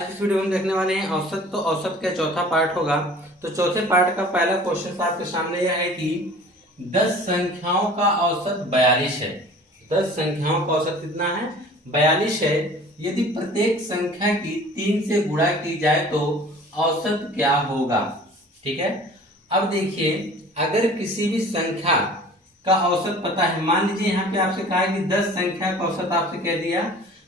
इस वीडियो में हम देखने वाले हैं औसत। तो औसत का चौथा पार्ट होगा। तो चौथे पार्ट का पहला क्वेश्चन आपके सामने यह है कि 10 संख्याओं का औसत 42 है। 10 संख्याओं का औसत कितना है? 42 है। यदि प्रत्येक संख्या की 3 से गुणा की जाए तो औसत क्या होगा? ठीक है। अब देखिए, अगर किसी भी संख्या का औसत पता है, मान लीजिए यहाँ पे आपसे कहा है कि 10 संख्या का औसत आपसे कह दिया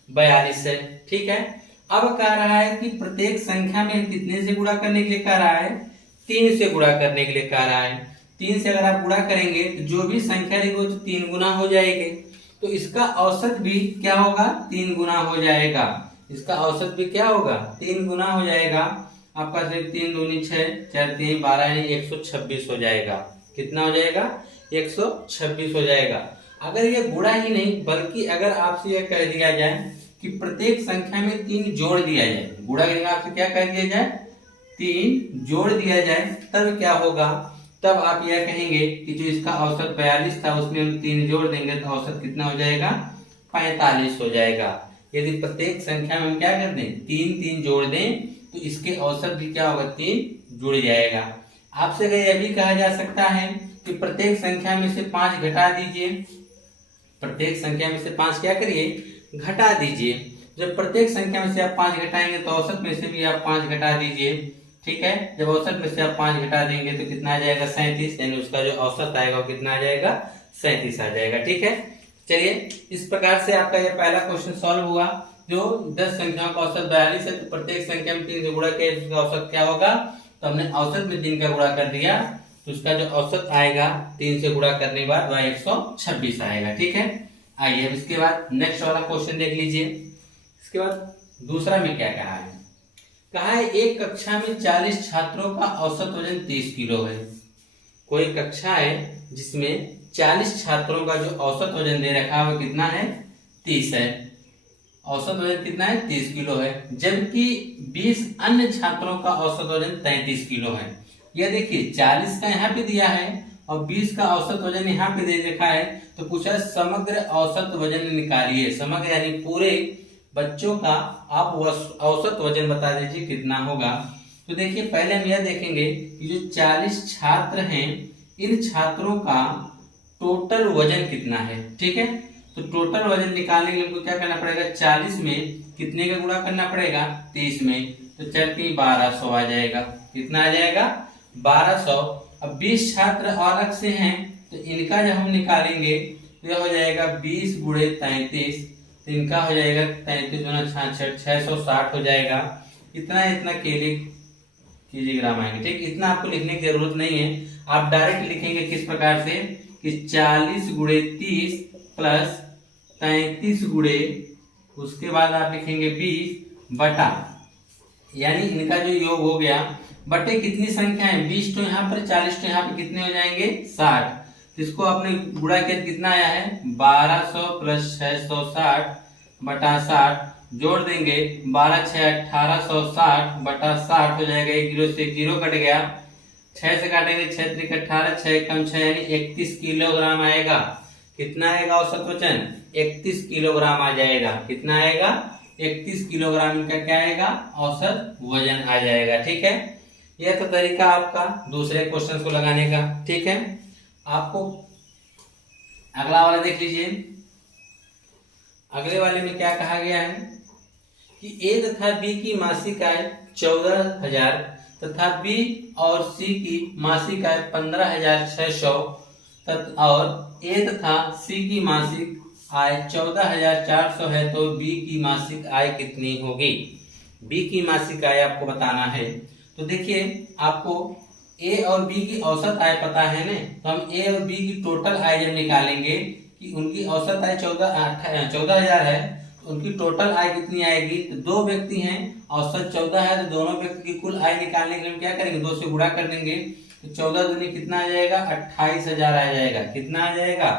42 है। ठीक है। अब कह रहा है कि प्रत्येक संख्या में कितने से गुणा करने के लिए कह रहा है? 3 से गुणा करने के लिए कह रहा है। 3 से अगर आप गुणा करेंगे तो जो भी संख्या रहेगी वो 3 गुना हो जाएगी। तो इसका औसत भी क्या होगा? 3 गुना हो जाएगा। इसका औसत भी क्या होगा? 3 गुना हो जाएगा। आपका सिर्फ 3 दूनी 6, 4 3 12 यानी 126 हो जाएगा। कितना हो जाएगा? 126 हो जाएगा। अगर ये गुणा ही नहीं बल्कि अगर आपसे यह कह दिया जाए कि प्रत्येक संख्या में 3 जोड़ दिया जाए, गुणा की जगह आपसे क्या कह दिया जाए? 3 जोड़ दिया जाए, तब क्या होगा? तब आप यह कहेंगे कि जो इसका औसत 42 था उसमें हम 3 जोड़ देंगे तो औसत कितना हो जाएगा? 45 हो जाएगा। यदि प्रत्येक संख्या में हम क्या कर दें? 3 जोड़ दें तो इसके औसत भी क्या होगा? 3 जुड़ जाएगा। आपसे यह भी कहा जा सकता है कि प्रत्येक संख्या में से 5 घटा दीजिए। प्रत्येक संख्या में से 5 क्या करिए? घटा दीजिए। जब प्रत्येक संख्या में से आप 5 घटाएंगे तो औसत में से भी आप 5 घटा दीजिए। ठीक है। जब औसत में से आप 5 घटा देंगे तो कितना आ जाएगा? 37। यानी उसका जो औसत आएगा वो कितना आ जाएगा? 37 आ जाएगा। ठीक है। चलिए, इस प्रकार से आपका ये पहला क्वेश्चन सॉल्व हुआ। जो 10 संख्याओं का औसत 42 है तो प्रत्येक संख्या में 3 से गुणा किया तो उसका औसत क्या होगा? तो हमने औसत में 3 का गुणा कर दिया तो उसका जो औसत आएगा 3 से गुणा करने के बाद वह 126 आएगा। ठीक है। आइए अब इसके बाद नेक्स्ट वाला क्वेश्चन देख लीजिए। इसके बाद दूसरा में क्या कहा है? कहा है एक कक्षा में 40 छात्रों का औसत वजन 30 किलो है। कोई कक्षा है जिसमें 40 छात्रों का जो औसत वजन दे रखा है वो कितना है? 30 है। औसत वजन कितना है? 30 किलो है। जबकि 20 अन्य छात्रों का औसत वजन 33 किलो है। यह देखिए, 40 का यहाँ पे दिया है और 20 का औसत वजन यहाँ पे दे रखा है। तो पूछा समग्र औसत वजन निकालिए। समग्र यानी पूरे बच्चों का आप औसत वजन बता दीजिए कितना होगा। तो देखिए, पहले हम यह देखेंगे कि जो 40 छात्र हैं इन छात्रों का टोटल वजन कितना है। ठीक है। तो टोटल वजन निकालने के लिए हमको क्या करना पड़ेगा? 40 में कितने का गुणा करना पड़ेगा? 30 में। तो 4 3 1200 आ जाएगा। कितना आ जाएगा? 1200। अब 20 छात्र अलग से हैं तो इनका जब हम निकालेंगे तो यह हो जाएगा 20 गुणे 33। तो इनका हो जाएगा 33 गुना 66, 660 हो जाएगा। इतना केजी ग्राम आएंगे। ठीक, इतना आपको लिखने की जरूरत नहीं है। आप डायरेक्ट लिखेंगे किस प्रकार से कि 40 गुणे 30 प्लस 33 गुणे उसके बाद आप लिखेंगे 20 बटा, यानी इनका जो योग हो गया बटे कितनी संख्या है? 20 तो यहाँ पर, 40 तो यहाँ पे, कितने हो जाएंगे? 60। तो इसको आपने गुणा किया कितना आया है? 1200 प्लस 660 बटा 60 जोड़ देंगे 12 6 1860 बटा 60 हो जाएगा। 1 जीरो से 0 कट गया, 6 से काटेंगे 6 त्रिक 18, 6 कम 6 यानी 31 किलोग्राम आएगा। कितना आएगा औसत वजन? 31 किलोग्राम आ जाएगा। कितना आएगा? 31 किलोग्राम इनका क्या आएगा? औसत वजन आ जाएगा। ठीक है। यह तो तरीका आपका दूसरे क्वेश्चन को लगाने का। ठीक है। आपको अगला वाला देख लीजिए। अगले वाले में क्या कहा गया है कि ए तथा बी की मासिक आय 14,000 तथा बी और सी की मासिक आय 15,600 और ए तथा सी की मासिक आय 14,400 है तो बी की मासिक आय कितनी होगी? बी की मासिक आय आपको बताना है। तो देखिए, आपको ए और बी की औसत आय पता है ना, तो हम ए और बी की टोटल आय जब निकालेंगे कि उनकी औसत आय 14,000 है तो उनकी टोटल आय कितनी आएगी? तो दो व्यक्ति हैं, औसत 14 है तो दोनों व्यक्ति की कुल आय निकालने के लिए हम क्या करेंगे? 2 से गुणा कर देंगे। तो 14 दूनी कितना आ जाएगा? 28,000 आ जाएगा। कितना आ जाएगा?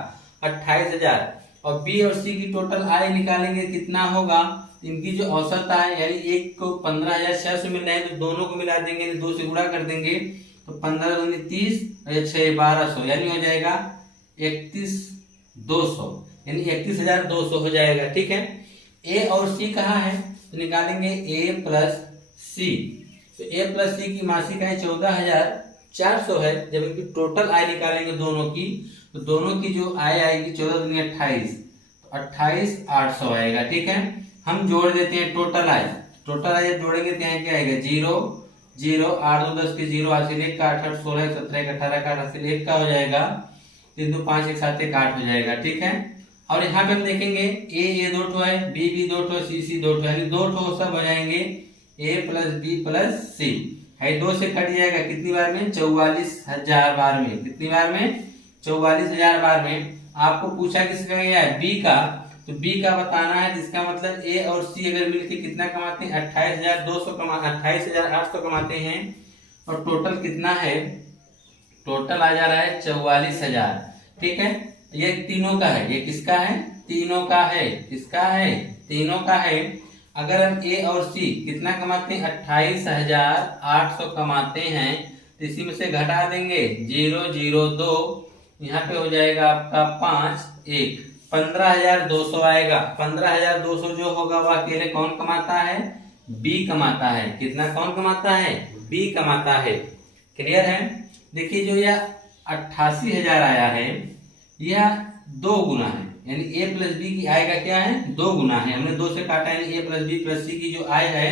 28,000। और बी और सी की टोटल आय निकालेंगे कितना होगा? इनकी जो औसत आय यानी एक को 15,600 मिल रहा है तो दोनों को मिला देंगे, 2 से गुणा कर देंगे तो 15 दूनी 30 और 6 1200 यानी हो जाएगा 31,200 यानी 31,200 हो जाएगा। ठीक है। ए और सी कहाँ है? तो निकालेंगे a प्लस सी। तो a प्लस सी की मासिक आय 14,400 है। जबकि टोटल आय निकालेंगे दोनों की, तो दोनों की जो आय आएगी 14 दूनी 28, तो 28,800 आएगा। ठीक है, हम जोड़ देते हैं टोटल आय। टोटल आय जब जोड़ेंगे तो यहाँ क्या आएगा 0 0 8 2 10 के 0 हासिल 1 का 8 8 16 17 18 का 8 हासिल 1 का हो जाएगा, 3 2 5 1 7 1 8 हो जाएगा। ठीक है, और यहाँ पे हम देखेंगे ए दो ठो है, बी दो ठो, सी दो ठो, यानी दो ठो सब हो जाएंगे a प्लस बी प्लस सी है। 2 से कट जाएगा कितनी बार में 44,000 बार में। कितनी बार में 44,000 बार में। आपको पूछा किसका गया है बी का, तो बी का बताना है, जिसका मतलब ए और सी अगर मिलके कितना कमाते हैं 28,200 28,800 कमाते हैं। और टोटल कितना है, टोटल आ जा रहा है 44,000। ठीक है, ये तीनों का है। ये किसका है, तीनों का है। किसका है, तीनों का है। अगर हम ए और सी कितना कमाते हैं 28,800 कमाते हैं, तो इसी में से घटा देंगे 0 0 2, यहाँ पे हो जाएगा आपका 5 1, 15,200 आएगा। 15,200 जो होगा वह अकेले कौन कमाता है, बी कमाता है। कितना कौन कमाता है, बी कमाता है। क्लियर है। देखिए जो यह 88,000 आया है, यह 2 गुना है, यानी ए प्लस बी की आय का क्या है 2 गुना है। हमने 2 से काटा, यानी ए प्लस बी प्लस सी की जो आय है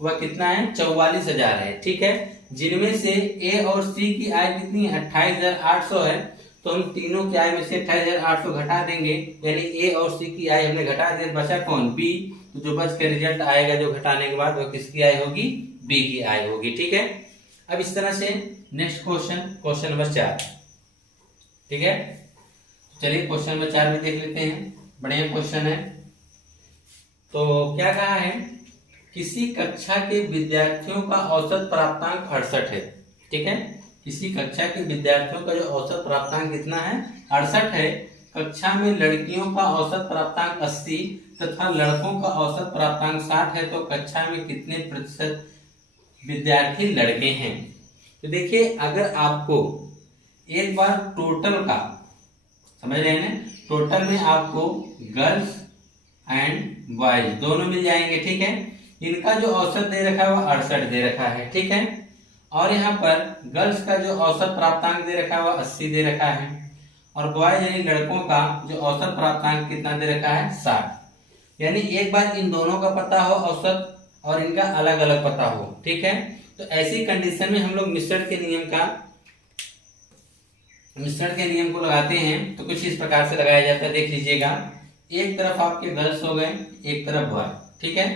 वह कितना है 44,000 है। ठीक है, जिनमें से ए और सी की आय कितनी है 28,800 है, तो हम तीनों की आय में से 28,800 घटा देंगे, यानी ए और सी की आय हमने घटा दिया, बचा कौन बी। तो जो बच के रिजल्ट आएगा जो घटाने के बाद, वह किसकी आय होगी, बी की आय होगी। ठीक है, अब इस तरह से नेक्स्ट क्वेश्चन नंबर 4। ठीक है, चलिए क्वेश्चन नंबर 4 में देख लेते हैं। बढ़िया क्वेश्चन है। तो क्या कहा है, किसी कक्षा के विद्यार्थियों का औसत प्राप्तांक 68 है। ठीक है, किसी कक्षा के विद्यार्थियों का जो औसत प्राप्तांक कितना है 68 है। कक्षा में लड़कियों का औसत प्राप्तांक 80 तथा लड़कों का औसत प्राप्तांक 60 है, तो कक्षा में कितने प्रतिशत विद्यार्थी लड़के हैं। तो देखिए, अगर आपको एक बार टोटल का समझ रहे हैं, टोटल में आपको गर्ल्स एंड बॉयज दोनों मिल जाएंगे। ठीक है, इनका जो औसत दे रखा है वह 68 दे रखा है। ठीक है, और यहाँ पर गर्ल्स का जो औसत प्राप्तांक दे रखा है वह 80 दे रखा है, और बॉयज यानी लड़कों का जो औसत प्राप्तांक कितना दे रखा है 60। यानी एक बार इन दोनों का पता हो औसत, और इनका अलग अलग पता हो। ठीक है, तो ऐसी कंडीशन में हम लोग मिश्रण के नियम को लगाते हैं। तो कुछ इस प्रकार से लगाया जाता है, देख लीजिएगा। एक तरफ आपके गर्ल्स हो गए, एक तरफ बॉय। ठीक है,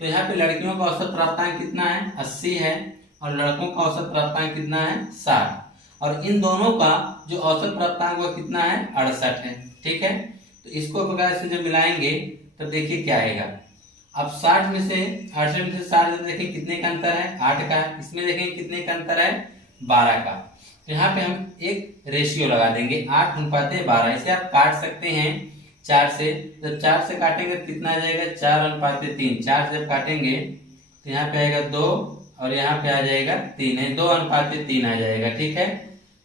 तो यहाँ पे लड़कियों का औसत प्राप्तांक कितना है 80 है, और लड़कों का औसत प्राप्तांक कितना है 60, और इन दोनों का जो औसत प्राप्तांक वह कितना है 68 है। ठीक है, तो इसको प्रकार से जब मिलाएंगे तब देखिए क्या आएगा। अब 60 में से 68 में से 60 देखिए कितने का अंतर है 8 का। इसमें देखेंगे कितने का अंतर है 12 का। तो यहाँ पे हम एक रेशियो लगा देंगे 8:12। इसे आप काट सकते हैं 4 से। जब 4 से काटेंगे तो कितना आ जाएगा 4:3। 4 से जब काटेंगे तो यहाँ पे आएगा 2, और यहाँ पे आ जाएगा 3 है, 2:3 आ जाएगा। ठीक है,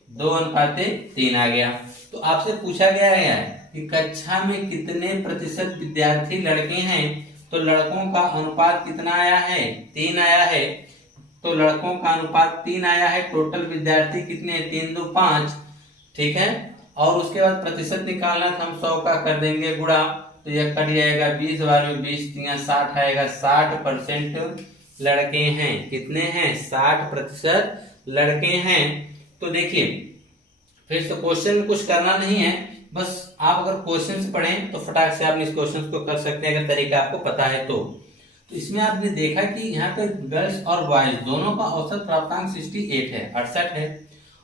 2:3 आ गया। तो आपसे पूछा गया है कि कक्षा में कितने प्रतिशत विद्यार्थी लड़के हैं, तो लड़कों का अनुपात कितना आया है 3 आया है। तो लड़कों का अनुपात 3 आया है। टोटल विद्यार्थी कितने 3 2 5। ठीक है, और उसके बाद प्रतिशत निकालना था, हम 100 का कर देंगे गुणा, तो यह कट जाएगा 20 बार में 20 60 आएगा। 60% लड़के हैं। कितने हैं 60% लड़के हैं। तो देखिए फिर से क्वेश्चन में कुछ करना नहीं है, बस आप अगर क्वेश्चन पढ़ें तो फटाक से आप इस क्वेश्चन को कर सकते हैं, अगर तरीका आपको पता है तो इसमें आपने देखा कि यहाँ पे गर्ल्स और बॉयज दोनों का औसत प्राप्तांक 68 है 68 है,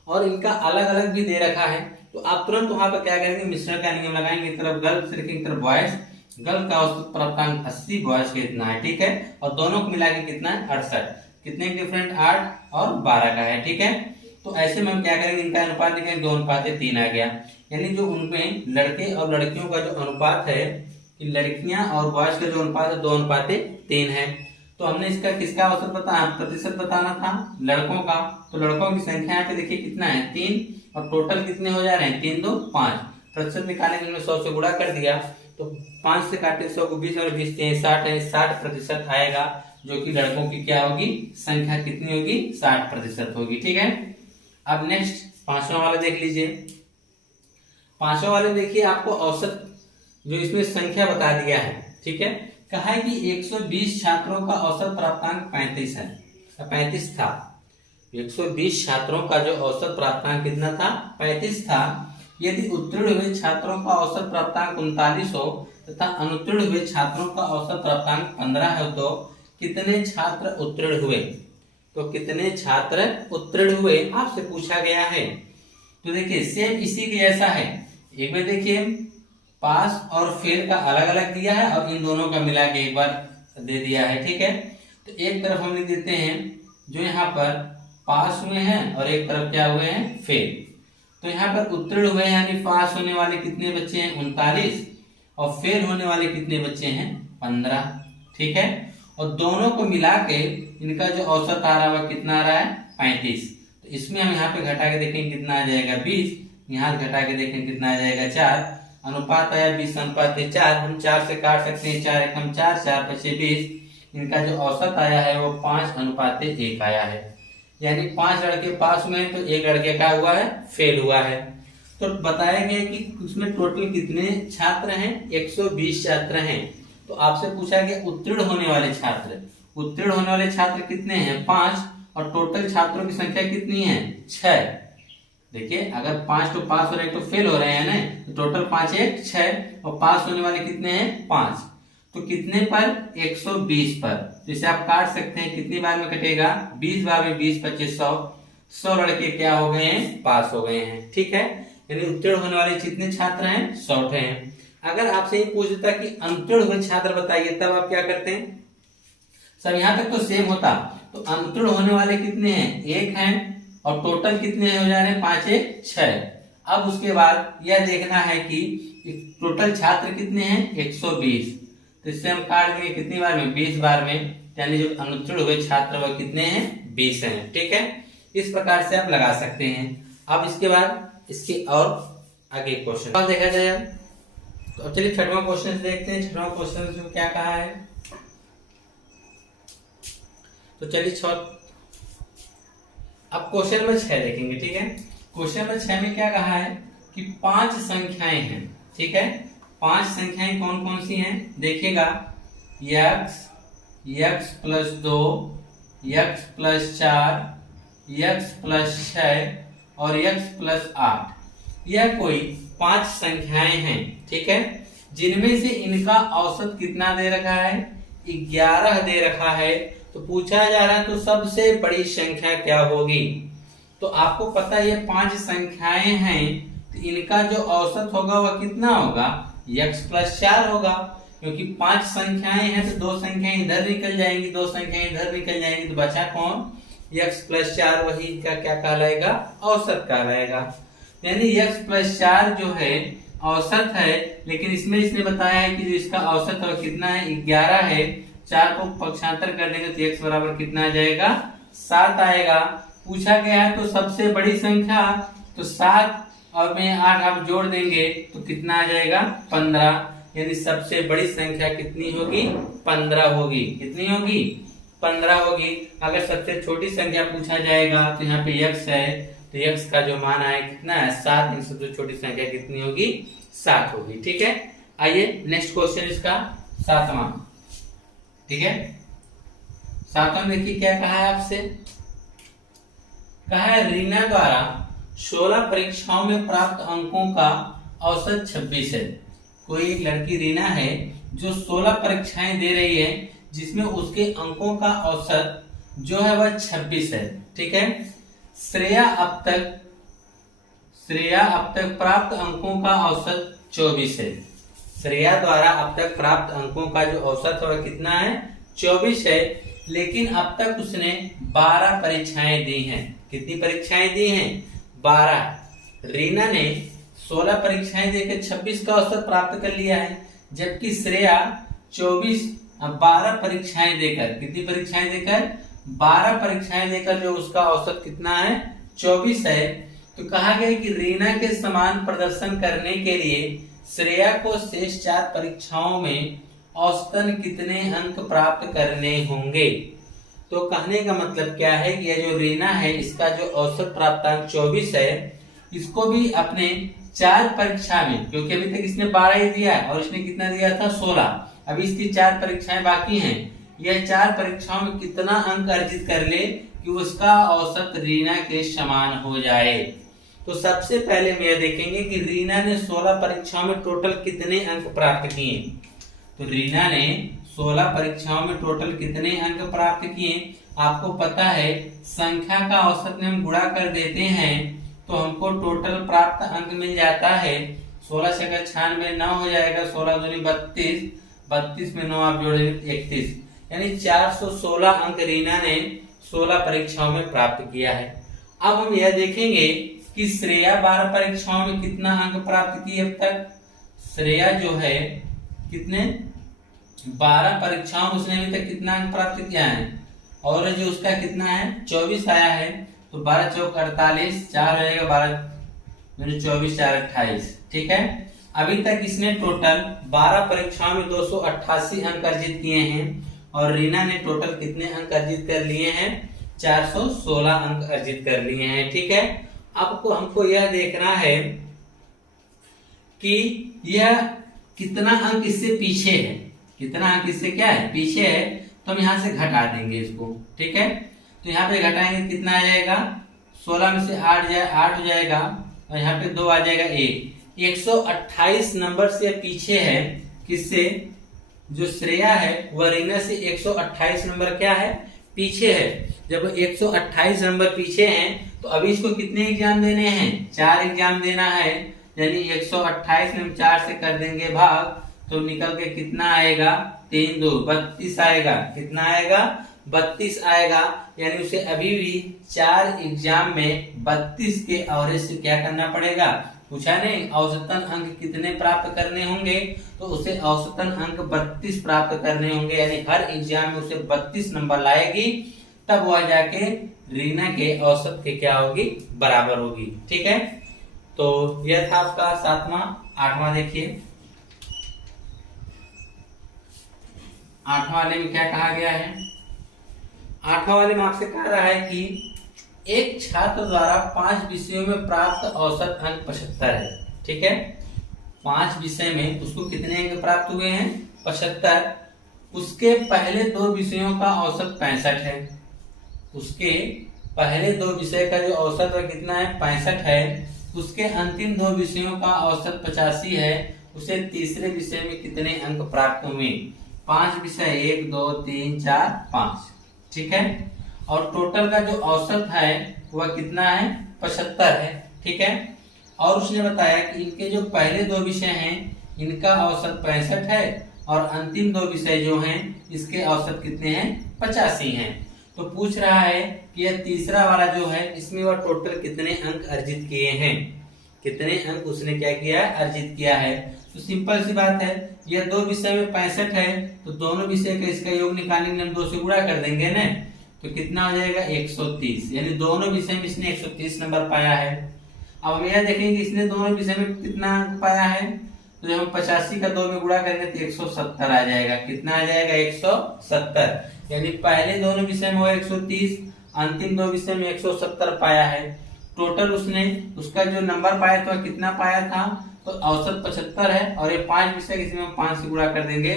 और इनका अलग अलग भी दे रखा है। तो आप तुरंत वहां पर क्या करेंगे मिश्रण का नियम लगाएंगे, एक तरफ गर्ल्स रखेंगे एक तरफ बॉयज। गर्ल्स का औसत प्राप्तांक 80, बॉयज का इतना है। ठीक है, और दोनों को मिला के कितना है 68। कितने डिफरेंट 8 और 12 का है। ठीक है, तो ऐसे में हम क्या करेंगे इनका अनुपात निकालेंगे 2:3 आ गया। यानी जो उनमें लड़के और लड़कियों का जो अनुपात है, लड़कियां और बॉयज का जो अनुपात है 2:3 है। तो हमने इसका किसका औसत प्रतिशत बताना था लड़कों का। तो लड़कों की संख्या यहाँ पे देखिए कितना है 3, और टोटल कितने हो जा रहे हैं 3 2 5। प्रतिशत निकालने के लिए 100 से गुणा कर दिया, तो 5 से काटे 100 को 20 और 20 से 60 है, 60% आएगा, जो कि लड़कों की क्या होगी संख्या कितनी होगी 60% होगी। ठीक है, अब नेक्स्ट पांचवा वाला देख लीजिए। पांचवा वाले देखिए आपको औसत जो इसमें संख्या बता दिया है। ठीक है, कहा है कि 120 छात्रों का औसत प्राप्तांक 35 है, 35 था। 120 छात्रों का जो औसत प्राप्तांक कितना था 35 था। यदि उत्तीर्ण हुए छात्रों का औसत प्राप्तांक 39 हो तथा अनुत्तीर्ण हुए छात्रों का औसत प्राप्तांक 15 है, तो कितने छात्र उत्तीर्ण हुए? तो कितने छात्र उत्तीर्ण हुए आपसे पूछा गया है। तो देखिए सेम इसी के जैसा है। एक में देखिए पास और फेल का अलग अलग दिया है और इन दोनों का मिला के एक बार दे दिया है। ठीक है, तो एक तरफ हम लिख देते हैं जो यहाँ पर पास हुए हैं और एक तरफ क्या हुए हैं फेल। तो यहाँ पर उत्तीर्ण हुए यानी पास होने वाले कितने बच्चे हैं 39 और फेल होने वाले कितने बच्चे हैं 15। ठीक है, और दोनों को मिला के इनका जो औसत आ रहा है कितना आ रहा है 35। तो इसमें हम यहाँ पे घटा के देखेंगे कितना आ जाएगा 20, यहाँ घटा के देखेंगे कितना आ जाएगा 4। अनुपात आया 20:4। हम 4 से काट सकते हैं, 4 एकम 4, 4 पचे 20। इनका जो औसत आया है वो 5:1 आया है, यानी 5 लड़के पास हुए हैं तो एक लड़के का हुआ है फेल हुआ है। तो बताया गया कि उसमें टोटल कितने छात्र हैं 120 छात्र हैं। तो आपसे पूछा गया उत्तीर्ण होने वाले छात्र, उत्तीर्ण होने वाले छात्र कितने हैं 5 और टोटल छात्रों की संख्या कितनी है 6। देखिए अगर 5 तो पास हो रहे हैं तो फेल हो रहे हैं ना, तो टोटल 5 1 6 और पास होने वाले कितने हैं 5। तो कितने पर 120 पर, तो इसे आप काट सकते हैं कितनी बार में कटेगा 20 बार में 20 25 100, 100 लड़के क्या हो गए हैं पास हो गए हैं। ठीक है, यानी उत्तीर्ण होने वाले कितने छात्र हैं 100 हैं। अगर आपसे ये पूछ देता कि अनुत्तीर्ण हुए छात्र बताइए, तब आप क्या करते हैं सब यहाँ तक तो सेम होता। तो अनुत्तीर्ण होने वाले कितने हैं 1 हैं और टोटल कितने हो जा रहे हैं 5 1 6। अब उसके बाद यह देखना है कि टोटल छात्र कितने हैं 120। तो इससे हम काट देंगे कितनी बार में 20 बार में, यानी जो अनुत्तीर्ण हुए छात्र वह कितने हैं 20 हैं। ठीक है, इस प्रकार से आप लगा सकते हैं। अब इसके बाद इसके और आगे क्वेश्चन देखा जाए। तो अब चलिए छठवां क्वेश्चन देखते हैं। छठवां क्वेश्चन में क्या कहा है, तो चलिए अब क्वेश्चन नंबर 6 देखेंगे। ठीक है, क्वेश्चन नंबर 6 में क्या कहा है कि 5 संख्याएं हैं। ठीक है, 5 संख्याएं कौन कौन सी हैं देखिएगा, x plus 2, x plus 4, x plus 6 और x प्लस 8। यह कोई 5 संख्याएं हैं। ठीक है, जिनमें से इनका औसत कितना दे रखा है 11 दे रखा है। तो पूछा जा रहा है तो सबसे बड़ी संख्या क्या होगी। तो आपको पता है ये 5 संख्याएं हैं, तो इनका जो औसत होगा वह कितना होगा x प्लस 4 होगा, क्योंकि 5 संख्याएं हैं तो 2 संख्याएं इधर निकल जाएंगी, 2 संख्याएं इधर निकल जाएंगी, तो बचा कौन x प्लस 4, वही इनका क्या कहलाएगा औसत कहलाएगा। यानी x प्लस 4 जो है औसत है, लेकिन इसमें इसने बताया है कि जो इसका औसत है कितना है 11 है। 4 को पक्षांतर कर देंगे तो x बराबर कितना आ जाएगा 7 आएगा। पूछा गया है तो सबसे बड़ी संख्या, तो 7 और में 8 आप जोड़ देंगे तो कितना आ जाएगा 15। यानी सबसे बड़ी संख्या कितनी होगी 15 होगी। कितनी होगी 15 होगी। अगर सबसे छोटी संख्या पूछा जाएगा तो यहाँ पे x है, तो x का जो मान है कितना है 7। इन सबसे छोटी संख्या कितनी होगी 7 होगी। ठीक है, आइए नेक्स्ट क्वेश्चन इसका 7वां। ठीक है, 7वां देखिए क्या कहा है आपसे, कहा है रीना द्वारा 16 परीक्षाओं में प्राप्त अंकों का औसत 26 है। कोई एक लड़की रीना है जो 16 परीक्षाएं दे रही है, जिसमें उसके अंकों का औसत जो है वह 26 है। ठीक है, श्रेया अब तक प्राप्त अंकों का औसत 24 है। श्रेया द्वारा अब तक प्राप्त अंकों का जो औसत है कितना है 24 है, लेकिन अब तक उसने 12 परीक्षाएं दी हैं। कितनी परीक्षाएं दी हैं 12। रीना ने 16 परीक्षाएं देकर 26 का औसत प्राप्त कर लिया है, जबकि श्रेया 12 परीक्षाएं देकर, कितनी परीक्षाएं देकर 12 परीक्षाएं देकर जो उसका औसत कितना है 24 है। तो कहा गया कि रीना के समान प्रदर्शन करने के लिए श्रेया को शेष 4 परीक्षाओं में औसतन कितने अंक प्राप्त करने होंगे। तो कहने का मतलब क्या है कि यह जो रीना है इसका जो औसत प्राप्तांक 24 है, इसको भी अपने 4 परीक्षा में, क्योंकि अभी तक इसने 12 ही दिया है और इसने कितना दिया था 16, अभी इसकी 4 परीक्षाएं बाकी हैं। यह 4 परीक्षाओं में कितना अंक अर्जित कर ले कि उसका औसत रीना के समान हो जाए। तो सबसे पहले हम यह देखेंगे कि रीना ने 16 परीक्षाओं में टोटल कितने अंक प्राप्त किए। तो रीना ने 16 परीक्षाओं में टोटल कितने अंक प्राप्त किए, आपको पता है संख्या का औसत में हम गुणा कर देते हैं तो हमको टोटल प्राप्त अंक मिल जाता है। 16 से अगर 96 9 हो जाएगा, 16 दूनी 32, 32 में 9 आप जोड़ेंगे 31, यानी 416 अंक रीना ने 16 परीक्षाओं में प्राप्त किया है। अब हम यह देखेंगे कि श्रेया 12 परीक्षाओं में कितना अंक प्राप्त की अब तक। श्रेया जो है कितने 12 परीक्षाओं में उसने अभी तक कितना अंक प्राप्त किया है, और जो उसका कितना है 24 आया है। तो 12 चौक 48, 4 हो जाएगा 12 24 4 28, ठीक है। अभी तक इसने टोटल 12 परीक्षाओं में 288 अंक अर्जित किए हैं और रीना ने टोटल कितने अंक अर्जित कर लिए हैं, 416 अंक अर्जित कर लिए हैं, ठीक है। अब हमको यह देखना है कि यह कितना अंक इससे पीछे है, कितना अंक इससे क्या है पीछे है। तो हम यहाँ से घटा देंगे इसको, ठीक है। तो यहाँ पे घटाएंगे कितना आ जाएगा, 16 में से 8 हो जाएगा और यहाँ पे 2 आ जाएगा 1, 128 नंबर से पीछे है। किससे, जो श्रेया है वह रीना से 128 नंबर क्या है पीछे है। जब 128 नंबर पीछे हैं तो अभी इसको कितने एग्जाम देने हैं, 4 एग्जाम देना है। यानी 128 में हम 4 से कर देंगे भाग, तो निकल के कितना आएगा 3 2 32 आएगा। कितना आएगा 32 आएगा। यानी उसे अभी भी 4 एग्जाम में 32 के एवरेज से क्या करना पड़ेगा, पूछा नहीं औसतन अंक कितने प्राप्त करने होंगे, तो उसे औसतन अंक 32 प्राप्त करने होंगे। यानी हर एग्जाम में उसे 32 नंबर लाएगी, तब वह जाके रीना के औसत के क्या होगी बराबर होगी, ठीक है। तो यह था आपका 7वां। 8वां देखिए, 8वां वाले में क्या कहा गया है। 8वां वाले में आपसे कह रहा है कि एक छात्र द्वारा 5 विषयों में प्राप्त औसत अंक 75 है, ठीक है। 5 विषय में उसको कितने अंक प्राप्त हुए हैं 75। उसके पहले 2 विषयों का औसत 65 है। उसके पहले 2 विषय का जो औसत है कितना है 65 है। उसके अंतिम 2 विषयों का औसत 85 है। उसे तीसरे विषय में कितने अंक प्राप्त हुए, 5 विषय 1 2 3 4 5, ठीक है। और टोटल का जो औसत है वह कितना है 75 है, ठीक है। और उसने बताया कि इनके जो पहले 2 विषय हैं इनका औसत 65 है और अंतिम 2 विषय जो हैं इसके औसत कितने हैं 85 हैं। तो पूछ रहा है कि यह तीसरा वाला जो है इसमें वह टोटल कितने अंक अर्जित किए हैं, कितने अंक उसने क्या किया है अर्जित किया है। तो सिंपल सी बात है, यह 2 विषय में 65 है तो दोनों विषय का इसका योग निकालेंगे हम 2 से गुणा कर देंगे ना, तो कितना हो जाएगा 130। यानी दोनों विषय में इसने 130 नंबर पाया है। अब हम यह देखेंगे इसने दोनों विषय में कितना अंक पाया है, तो जब हम 85 का 2 में गुणा करेंगे तो 170 आ जाएगा। कितना आ जाएगा 170। यानी पहले दोनों विषय में वो 130, अंतिम 2 विषय में 170 पाया है। टोटल उसने उसका जो नंबर पाया था कितना पाया था, तो औसत 75 है और ये 5 विषय इसमें हम 5 से गुणा कर देंगे,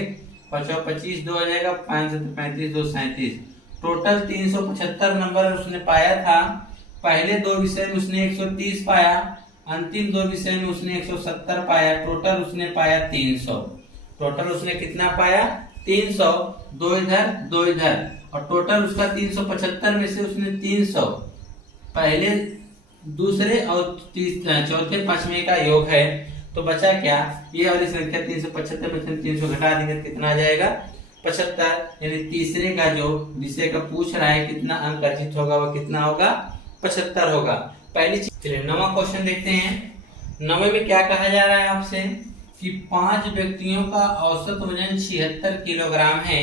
5 25 2 आ जाएगा, 5 से 35 2 37, टोटल 375 नंबर उसने पाया था। पहले 2 विषय में उसने 130 पाया, अंतिम 2 विषय में उसने 170 पाया, टोटल उसने पाया 300। टोटल उसने कितना पाया 300, 2 इधर 2 इधर, और टोटल उसका 375 में से उसने 300 पहले दूसरे और चौथे पांचवें का योग है, तो बचा क्या, ये वाली संख्या 375 में 300 घटा देंगे तो कितना आ जाएगा 75। यानी तीसरे का जो विषय का पूछ रहा है कितना अंक अर्जित होगा वह कितना होगा 75 होगा। पहली चीज, चलिए 9वां क्वेश्चन देखते हैं। 9वें में क्या कहा जा रहा है आपसे कि 5 व्यक्तियों का औसत वजन 76 किलोग्राम है।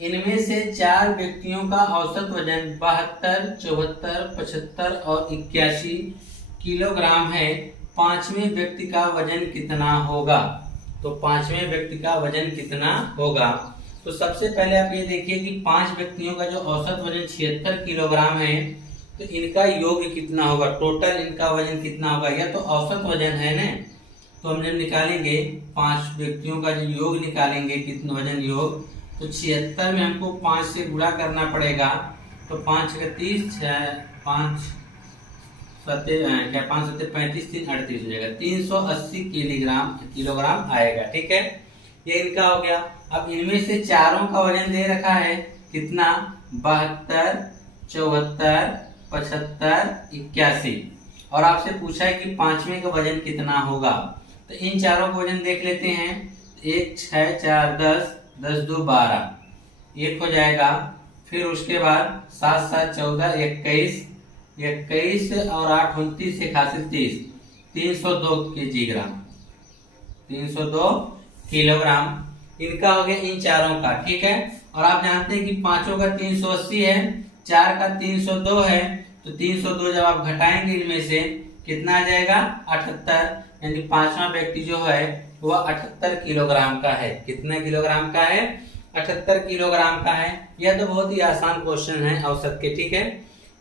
इनमें से 4 व्यक्तियों का औसत वजन 72, 74, 75 और 81 किलोग्राम है। 5वें व्यक्ति का वजन कितना होगा। तो पांचवें व्यक्ति का वजन कितना होगा। तो सबसे पहले आप ये देखिए कि 5 व्यक्तियों का जो औसत वजन 76 किलोग्राम है, तो इनका योग कितना होगा, टोटल इनका वजन कितना होगा। यह तो औसत वजन है ना, तो हम जब निकालेंगे 5 व्यक्तियों का जो योग निकालेंगे, कितना वजन योग, तो 76 में हमको 5 से गुणा करना पड़ेगा। तो 5 का 30, 5 सत्ते क्या 5 सत्ते 35, 3 38 हो जाएगा, 380 किलोग्राम आएगा। ठीक है, ये इनका हो गया। अब इनमें से चारों का वजन दे रखा है कितना, 72, 74, 75, 81, और आपसे पूछा है कि पांचवें का वजन कितना होगा। तो इन चारों का वजन देख लेते हैं। 1, 6, 4, 10, 10, 2, 12, 1 हो जाएगा। फिर उसके बाद 7, 7, 14, 21, 21 और 8, 29, 30, 302 किलोग्राम, 302 किलोग्राम इनका हो गया, इन चारों का। ठीक है, और आप जानते हैं कि पांचों का 380 है, 4 का 302 है, तो 302 जब आप घटाएंगे इनमें से कितना आ जाएगा, 78, यानी पांचवा व्यक्ति जो है वह 78 किलोग्राम का है। कितना किलोग्राम का है, 78 किलोग्राम का है। यह तो बहुत ही आसान क्वेश्चन है औसत के। ठीक है,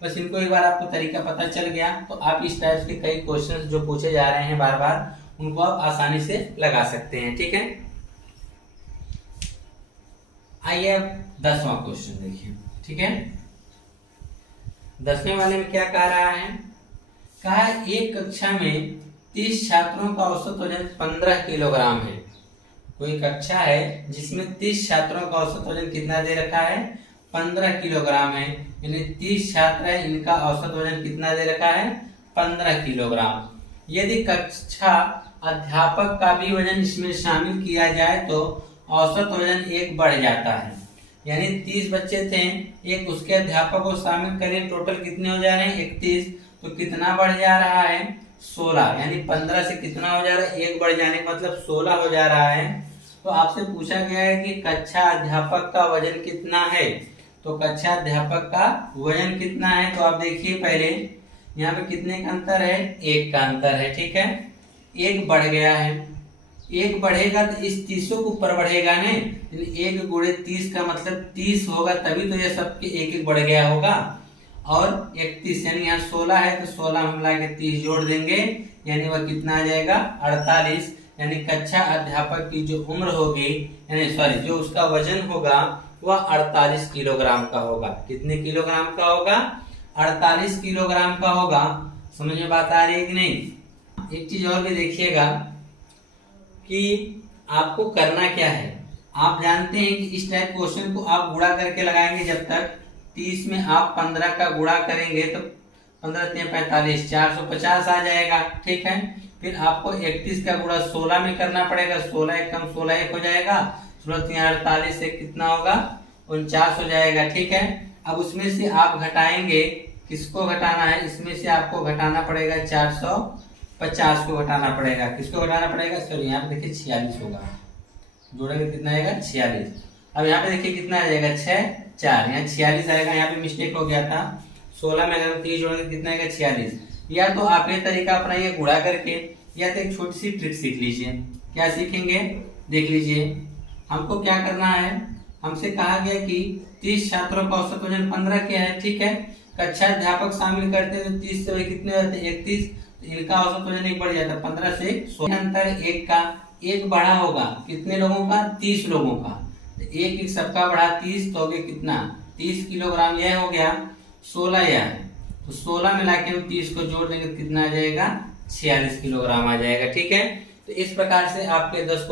बस इनको एक बार आपको तरीका पता चल गया तो आप इस टाइप के कई क्वेश्चन जो पूछे जा रहे हैं बार बार, उनको आप आसानी से लगा सकते हैं। ठीक है, आइए अब 10वां क्वेश्चन देखिए। ठीक है, 10वें वाले में क्या कह रहा है, कहा है एक कक्षा में 30 छात्रों का औसत वजन 15 किलोग्राम है। कोई कक्षा है जिसमें 30 छात्रों का औसत वजन कितना दे रखा है, 15 किलोग्राम है, यानी 30 छात्र है, इनका औसत वजन कितना दे रखा है, 15 किलोग्राम। यदि कक्षा अध्यापक का भी वजन इसमें शामिल किया जाए तो औसत वजन 1 बढ़ जाता है। यानी 30 बच्चे थे, एक उसके अध्यापक को शामिल करें, टोटल कितने हो जा रहे हैं, 31, तो कितना बढ़ जा रहा है, 16, यानी 15 से कितना हो जा रहा है, 1 बढ़ जाने का मतलब 16 हो जा रहा है। तो आपसे पूछा गया है कि कक्षा अध्यापक का वजन कितना है, तो कक्षा अध्यापक का वजन कितना है, तो आप देखिए पहले यहाँ पे कितने का अंतर है, 1 का अंतर है। ठीक है, 1 बढ़ गया है, 1 बढ़ेगा तो इस 30 के ऊपर बढ़ेगा ने, 1 गुणे 30 का मतलब 30 होगा, तभी तो ये सबके 1 बढ़ गया होगा। और 31 यानी यहाँ 16 है, तो 16 हम मिला के 30 जोड़ देंगे, यानी वह कितना आ जाएगा, 48। यानी कक्षा अध्यापक की जो उम्र होगी, यानी सॉरी जो उसका वजन होगा वह 48 किलोग्राम का होगा। कितने किलोग्राम का होगा, 48 किलोग्राम का होगा। समझ में बात आ रही है कि नहीं। एक चीज और भी देखिएगा कि आपको करना क्या है। आप जानते हैं कि इस टाइप क्वेश्चन को आप गुणा करके लगाएंगे, जब तक 30 में आप 15 का गुणा करेंगे तो 15 3 45, 450 आ जाएगा। ठीक है, फिर आपको 31 का गुणा 16 में करना पड़ेगा, 16 एक कम 16 एक हो जाएगा, 16 3 48 से कितना होगा, 49 हो जाएगा। ठीक है, अब उसमें से आप घटाएंगे, किसको घटाना है, इसमें से आपको घटाना पड़ेगा 450 को घटाना पड़ेगा। किसको घटाना पड़ेगा, सॉरी यहाँ पे देखिए 46 होगा, जोड़ेंगे कितना आएगा, 46। अब यहाँ पे देखिए कितना आ जाएगा, 6 4, यहाँ 46 आएगा, यहाँ पे मिस्टेक हो गया था। 16 में अगर 30 जोड़ेंगे कितना आएगा, 46। या तो आप ये तरीका अपनाइए गुणा करके, या तो एक छोटी सी ट्रिक सीख लीजिए। क्या सीखेंगे, देख लीजिए। हमको क्या करना है, हमसे कहा गया कि 30 छात्रों का औसत वजन 15 क्या है। ठीक है, कक्षा अध्यापक शामिल करते हैं तो 30 से कितने होते हैं, 31, तो इनका औसत वजन 1 बढ़ जाता है, 15 से 16 अंतर 1 का, 1 बढ़ा होगा कितने लोगों का, 30 लोगों का, तो 1 सबका बढ़ा 30, तो हो गया कितना, 30 किलोग्राम। यह हो गया 16 यह, तो 16 मिला के हम 30 को जोड़ देंगे तो कितना आ जाएगा, 46 किलोग्राम आ जाएगा। ठीक है, तो इस प्रकार से आपके 10